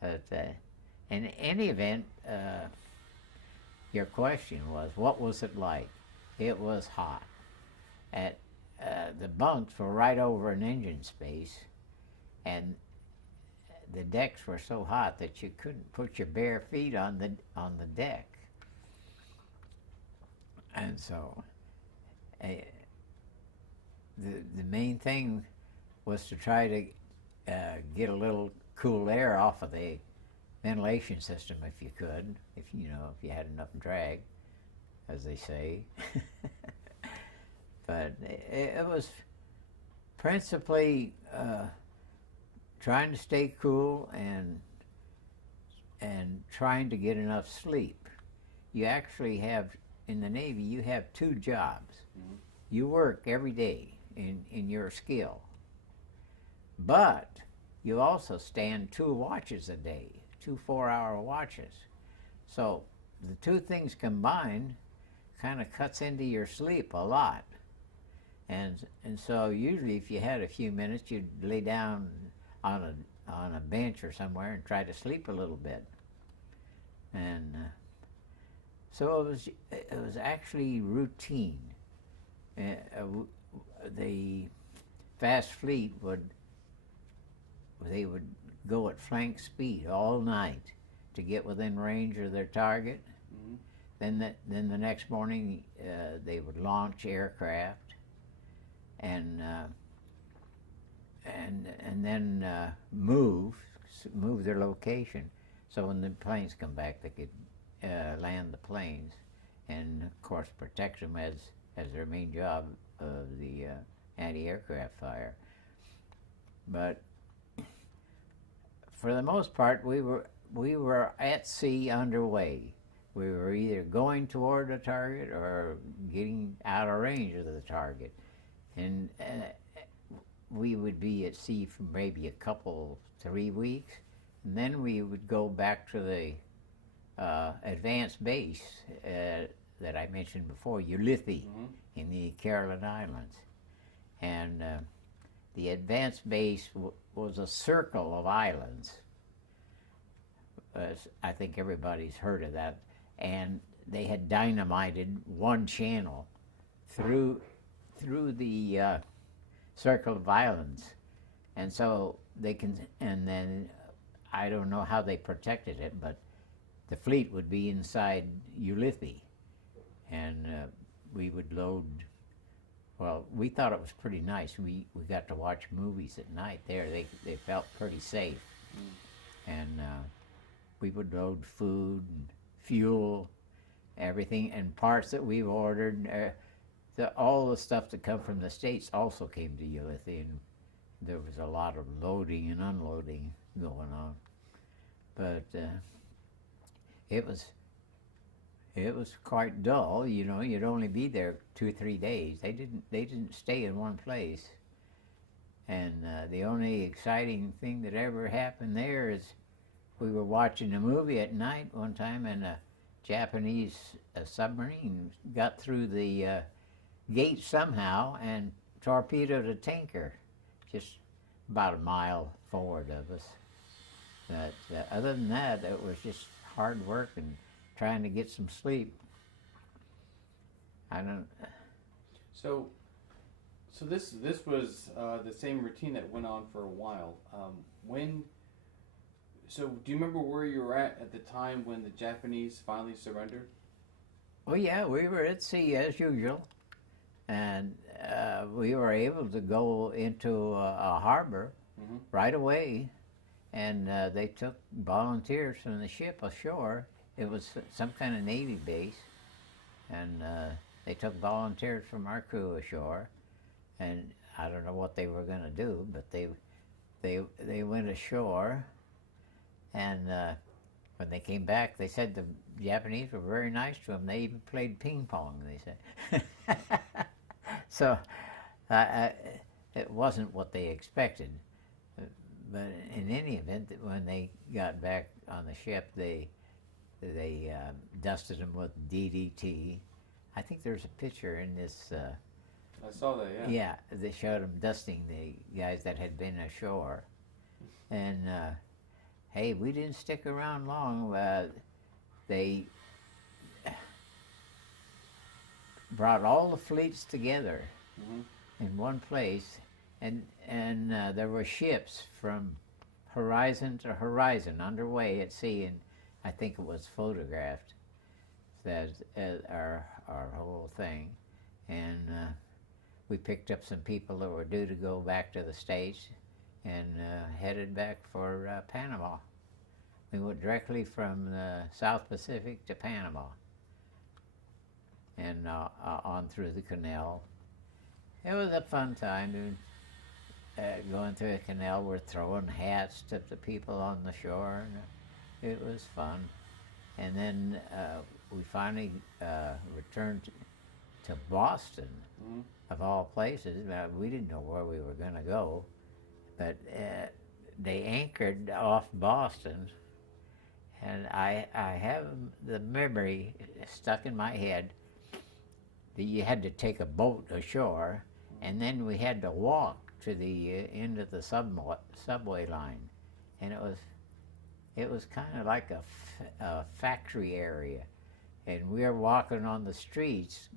But in any event, your question was, what was it like? It was hot. At the bunks were right over an engine space, and the decks were so hot that you couldn't put your bare feet on the deck. And so, the main thing was to try to get a little cool air off of the ventilation system if you could, if you had enough drag, as they say. But it was principally trying to stay cool and trying to get enough sleep. You actually have, in the Navy, you have two jobs. Mm-hmm. You work every day in your skill, but you also stand 2 watches a day, 2 4-hour watches. So the two things combined kind of cuts into your sleep a lot. And so usually if you had a few minutes, you'd lay down on a bench or somewhere and try to sleep a little bit. And so it was actually routine. The fast fleet would go at flank speed all night to get within range of their target. Mm-hmm. Then the next morning they would launch aircraft and then move their location, so when the planes come back they could land the planes, and of course protect them as their main job of the anti-aircraft fire. But for the most part, we were at sea underway. We were either going toward a target or getting out of range of the target, and we would be at sea for maybe a couple, 3 weeks, and then we would go back to the advanced base that I mentioned before, WWII, mm-hmm. in the Caroline Islands. And the advanced base was a circle of islands. I think everybody's heard of that. And they had dynamited one channel through the circle of islands. And so and then I don't know how they protected it, but the fleet would be inside WWII. And we would load. Well, we thought it was pretty nice. We got to watch movies at night there. They felt pretty safe. Mm. And we would load food and fuel, everything, and parts that we've ordered. All the stuff that come from the States also came to WWII, and there was a lot of loading and unloading going on. But it was quite dull, You'd only be there 2 or 3 days. They didn't stay in one place. And the only exciting thing that ever happened there is we were watching a movie at night one time, and a Japanese submarine got through the gate somehow and torpedoed a tanker just about a mile forward of us. But other than that, it was just hard work and trying to get some sleep. I don't. So this was the same routine that went on for a while. So do you remember where you were at the time when the Japanese finally surrendered? Well, yeah, we were at sea as usual, and we were able to go into a harbor mm-hmm. right away, and they took volunteers from the ship ashore. It was some kind of Navy base, and they took volunteers from our crew ashore, and I don't know what they were going to do, but they went ashore, and when they came back, they said the Japanese were very nice to them. They even played ping pong, they said. So it wasn't what they expected, but in any event, when they got back on the ship, they dusted them with DDT. I think there's a picture in this. I saw that, yeah. Yeah, they showed them dusting the guys that had been ashore. And hey, we didn't stick around long. They brought all the fleets together in one place, and there were ships from horizon to horizon underway at sea, and I think it was photographed that our whole thing, and we picked up some people that were due to go back to the States and headed back for Panama. We went directly from the South Pacific to Panama and on through the canal. It was a fun time. Going through a canal, we're throwing hats to the people on the shore, and it was fun. And then we finally returned to Boston, of all places. We didn't know where we were going to go, but they anchored off Boston, and I have the memory stuck in my head that you had to take a boat ashore, and then we had to walk to the end of the subway line, and it was kind of like a factory area, and we were walking on the streets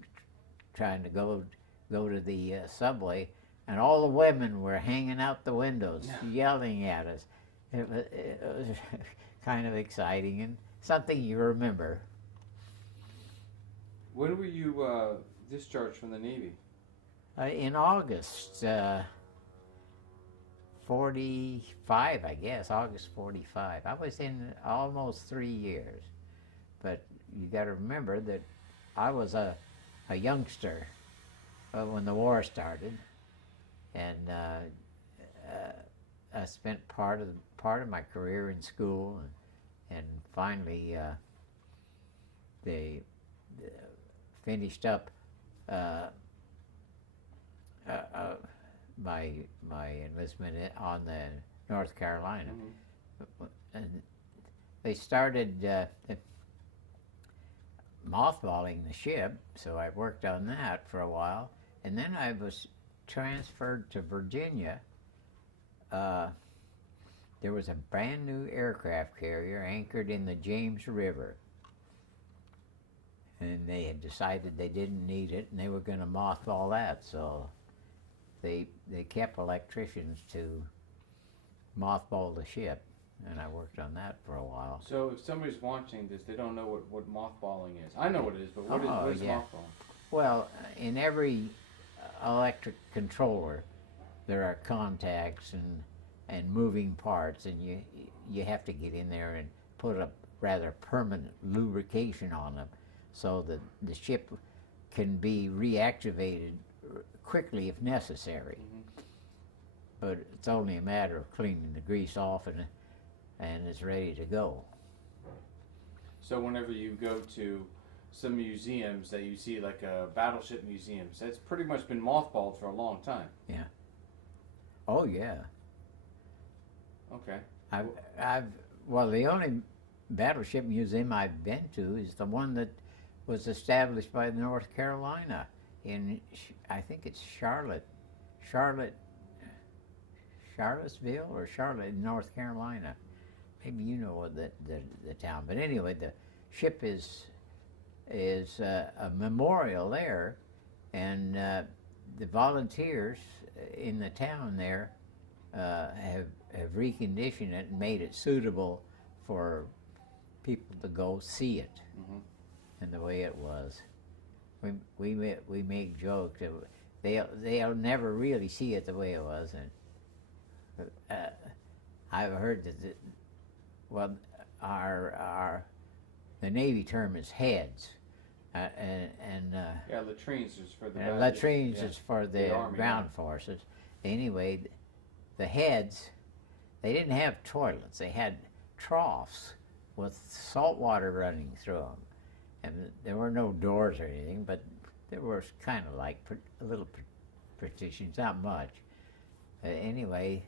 trying to go to the subway, and all the women were hanging out the windows yelling at us. It was kind of exciting and something you remember. When were you discharged from the Navy? In August 45, I guess, August 45. I was in almost 3 years. But you got to remember that I was a youngster when the war started, and I spent part of my career in school, and finally they finished up my enlistment on the North Carolina, and they started mothballing the ship, so I worked on that for a while, and then I was transferred to Virginia. There was a brand new aircraft carrier anchored in the James River, and they had decided they didn't need it, and they were going to mothball that, so they kept electricians to mothball the ship, and I worked on that for a while. So if somebody's watching this, they don't know what mothballing is. I know what it is, but what is mothballing? Well, in every electric controller, there are contacts and moving parts, and you have to get in there and put a rather permanent lubrication on them so that the ship can be reactivated quickly if necessary. But it's only a matter of cleaning the grease off, and it's ready to go. So whenever you go to some museums that you see, like battleship museums, that's pretty much been mothballed for a long time. Yeah. Oh yeah. Okay. Well, the only battleship museum I've been to is the one that was established by North Carolina in, I think it's Charlottesville or Charlotte, North Carolina. Maybe you know the town, but anyway, the ship is a memorial there, and the volunteers in the town there have reconditioned it and made it suitable for people to go see it, and the way it was. We make jokes that they'll never really see it the way it was, and I've heard that the Navy term is heads, and latrines is for the latrines is for the Army, ground forces. Anyway, the heads, they didn't have toilets. They had troughs with salt water running through them, and there were no doors or anything, but there were kind of like a little partitions, not much. Anyway,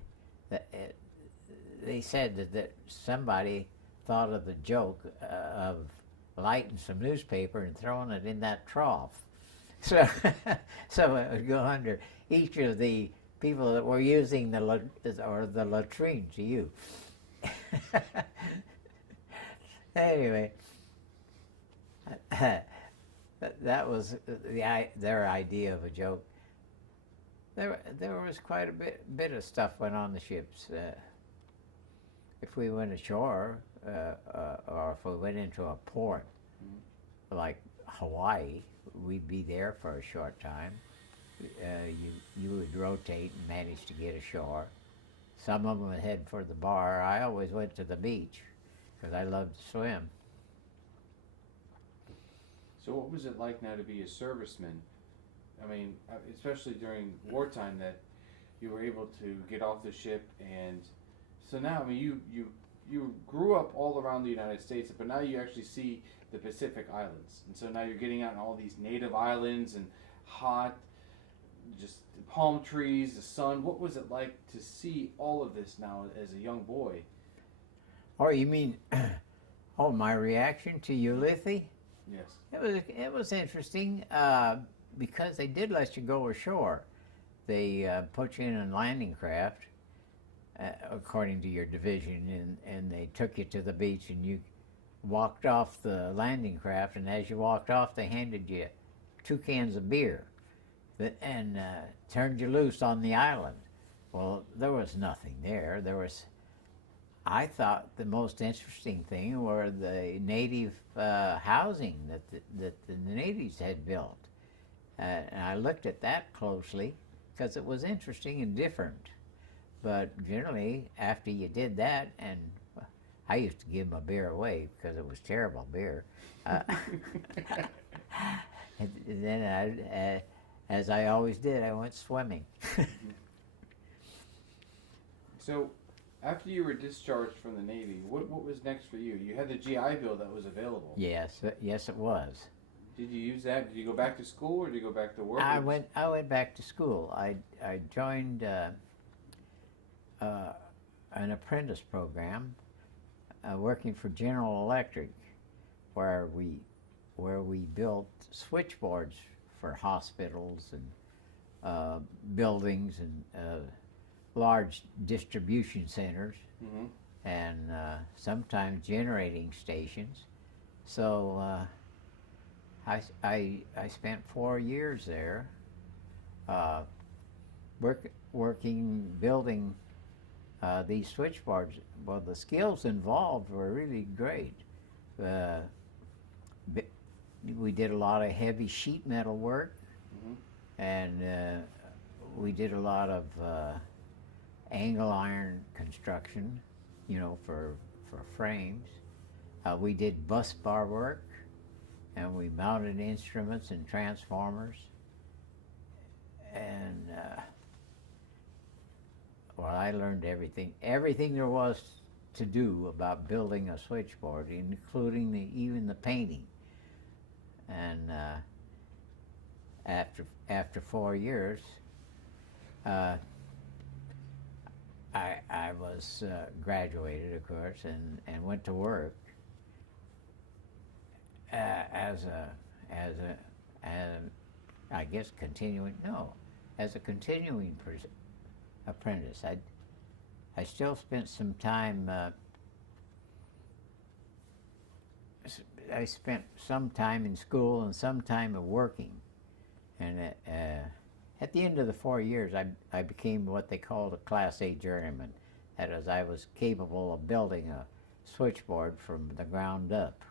they said that somebody thought of the joke of lighting some newspaper and throwing it in that trough. So it would go under each of the people that were using the latrine to use. Anyway, that was their idea of a joke. There was quite a bit of stuff went on the ships. If we went ashore, or if we went into a port, like Hawaii, we'd be there for a short time. You would rotate and manage to get ashore. Some of them would head for the bar. I always went to the beach because I loved to swim. So what was it like now to be a serviceman? I mean, especially during wartime, that you were able to get off the ship, and so now, I mean, you grew up all around the United States, but now you actually see the Pacific Islands, and so now you're getting out on all these native islands and hot, just palm trees, the sun. What was it like to see all of this now as a young boy? Oh, you mean, oh, my reaction to Ulysses? Yes. It was interesting because they did let you go ashore. They put you in a landing craft according to your division, and they took you to the beach, and you walked off the landing craft, and as you walked off, they handed you 2 cans of beer and turned you loose on the island. Well, there was nothing there. I thought the most interesting thing were the native housing that the natives had built. And I looked at that closely because it was interesting and different. But generally, after you did that, and I used to give my beer away because it was terrible beer. And then as I always did, I went swimming. So, after you were discharged from the Navy, what was next for you? You had the GI Bill that was available. Yes, yes, it was. Did you use that? Did you go back to school, or did you go back to work? I went back to school. I joined an apprentice program working for General Electric, where we built switchboards for hospitals and buildings and large distribution centers, and sometimes generating stations. So I spent 4 years there, working, building these switchboards. Well, the skills involved were really great. We did a lot of heavy sheet metal work, and we did a lot of angle iron construction, for frames. We did bus bar work, and we mounted instruments and transformers. And well, I learned everything there was to do about building a switchboard, including even the painting. And after 4 years, I was graduated, of course, and went to work as I guess as a continuing apprentice. I still spent some time. I spent some time in school and some time working, and at the end of the 4 years, I became what they called a Class A journeyman. That is, I was capable of building a switchboard from the ground up.